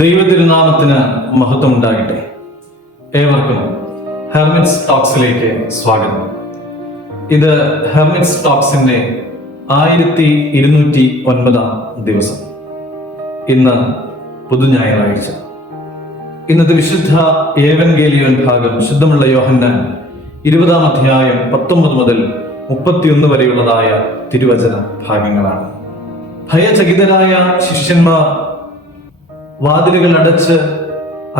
ദൈവതിരുനാമത്തിന് മഹത്വം ഉണ്ടാകട്ടെ. ഏവർക്കും ഹെർമിറ്റ്സ് ടോക്സിലേക്ക് സ്വാഗതം. ഇത് ഹെർമിറ്റ്സ് ടോക്സിന്റെ 1209 ദിവസം. ഇന്ന് പുതുഞായറാഴ്ച. ഇന്നത്തെ വിശുദ്ധ ഏവൻഗേലിയോൻ ഭാഗം ശുദ്ധമുള്ള യോഹന്നാൻ 20 അധ്യായം 19 മുതൽ 31 വരെയുള്ളതായ തിരുവചന ഭാഗങ്ങളാണ്. ഭയചകിതരായ ശിഷ്യന്മാർ വാതിലുകൾ അടച്ച്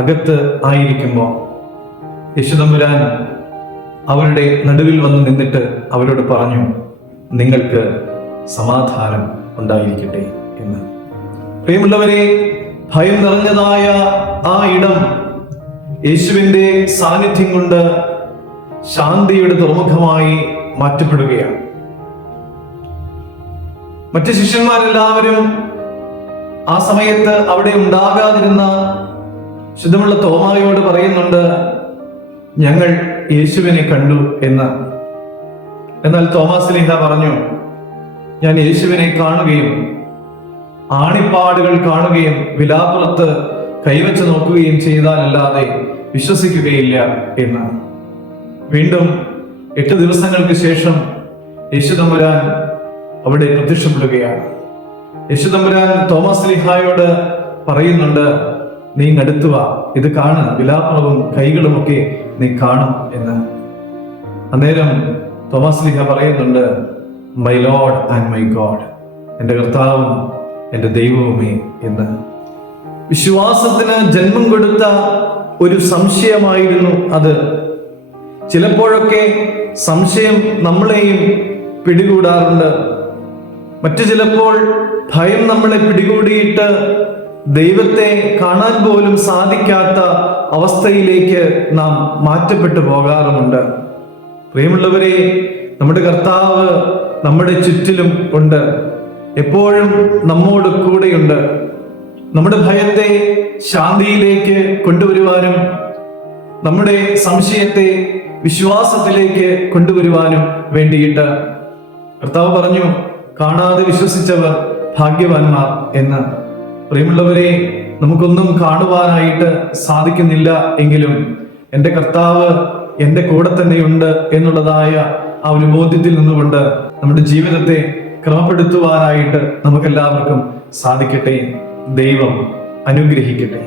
അകത്ത് ആയിരിക്കുമ്പോൾ യേശുതമ്പുരാൻ അവരുടെ നടുവിൽ വന്ന് നിന്നിട്ട് അവരോട് പറഞ്ഞു, നിങ്ങൾക്ക് സമാധാനം ഉണ്ടായിരിക്കട്ടെ എന്ന്. പ്രിയമുള്ളവരെ, ഭയം നിറഞ്ഞതായ ആ ഇടം യേശുവിന്റെ സാന്നിധ്യം കൊണ്ട് ശാന്തിയുടെ തുറമുഖമായി മാറ്റപ്പെടുകയാണ്. മറ്റ് ശിഷ്യന്മാരെല്ലാവരും ആ സമയത്ത് അവിടെ ഉണ്ടാകാതിരുന്ന ശുദ്ധമുള്ള തോമായോട് പറയുന്നുണ്ട്, ഞങ്ങൾ യേശുവിനെ കണ്ടു എന്ന്. എന്നാൽ തോമാശ്ലീഹ പറഞ്ഞു, ഞാൻ യേശുവിനെ കാണുകയും ആണിപ്പാടുകൾ കാണുകയും വിലാപ്പുറത്ത് കൈവച്ച് നോക്കുകയും ചെയ്താലല്ലാതെ വിശ്വസിക്കുകയില്ല എന്ന്. വീണ്ടും 8 ദിവസങ്ങൾക്ക് ശേഷം യേശുതമ്പുരാൻ അവിടെ പ്രത്യക്ഷപ്പെടുകയാണ്. യേശുതമ്പുരാൻ തോമാശ്ലീഹായോട് പറയുന്നുണ്ട്, നീ അടുത്തു വാ, ഇത് കാണ്, വിലാപ്പുറവും കൈകളുമൊക്കെ നീ കാണും എന്ന്. അന്നേരം തോമാശ്ലീഹ പറയുന്നുണ്ട്, my Lord and my God, എൻ്റെ കർത്താവും എൻ്റെ ദൈവവുമേ എന്ന്. വിശ്വാസത്തിന് ജന്മം കൊടുത്ത ഒരു സംശയമായിരുന്നു അത്. ചിലപ്പോഴൊക്കെ സംശയം നമ്മളെയും പിടികൂടാറുണ്ട്. മറ്റു ചിലപ്പോൾ ഭയം നമ്മളെ പിടികൂടിയിട്ട് ദൈവത്തെ കാണാൻ പോലും സാധിക്കാത്ത അവസ്ഥയിലേക്ക് നാം മാറ്റപ്പെട്ടു പോകാറുമുണ്ട്. പ്രിയമുള്ളവരെ, നമ്മുടെ കർത്താവ് നമ്മുടെ ചുറ്റിലും ഉണ്ട്, എപ്പോഴും നമ്മോട് കൂടെയുണ്ട്. നമ്മുടെ ഭയത്തെ ശാന്തിയിലേക്ക് കൊണ്ടുവരുവാനും നമ്മുടെ സംശയത്തെ വിശ്വാസത്തിലേക്ക് കൊണ്ടുവരുവാനും വേണ്ടിയിട്ട് കർത്താവ് പറഞ്ഞു, കാണാതെ വിശ്വസിച്ചവർ ഭാഗ്യവാന്മാർ എന്ന്. പ്രിയമുള്ളവരെ, നമുക്കൊന്നും കാണുവാനായിട്ട് സാധിക്കുന്നില്ല എങ്കിലും എൻ്റെ കർത്താവ് എൻ്റെ കൂടെ തന്നെയുണ്ട് എന്നുള്ളതായ ആ ഒരു ബോധ്യത്തിൽ നിന്നുകൊണ്ട് നമ്മുടെ ജീവിതത്തെ ക്രമപ്പെടുത്തുവാനായിട്ട് നമുക്കെല്ലാവർക്കും സാധിക്കട്ടെ. ദൈവം അനുഗ്രഹിക്കട്ടെ.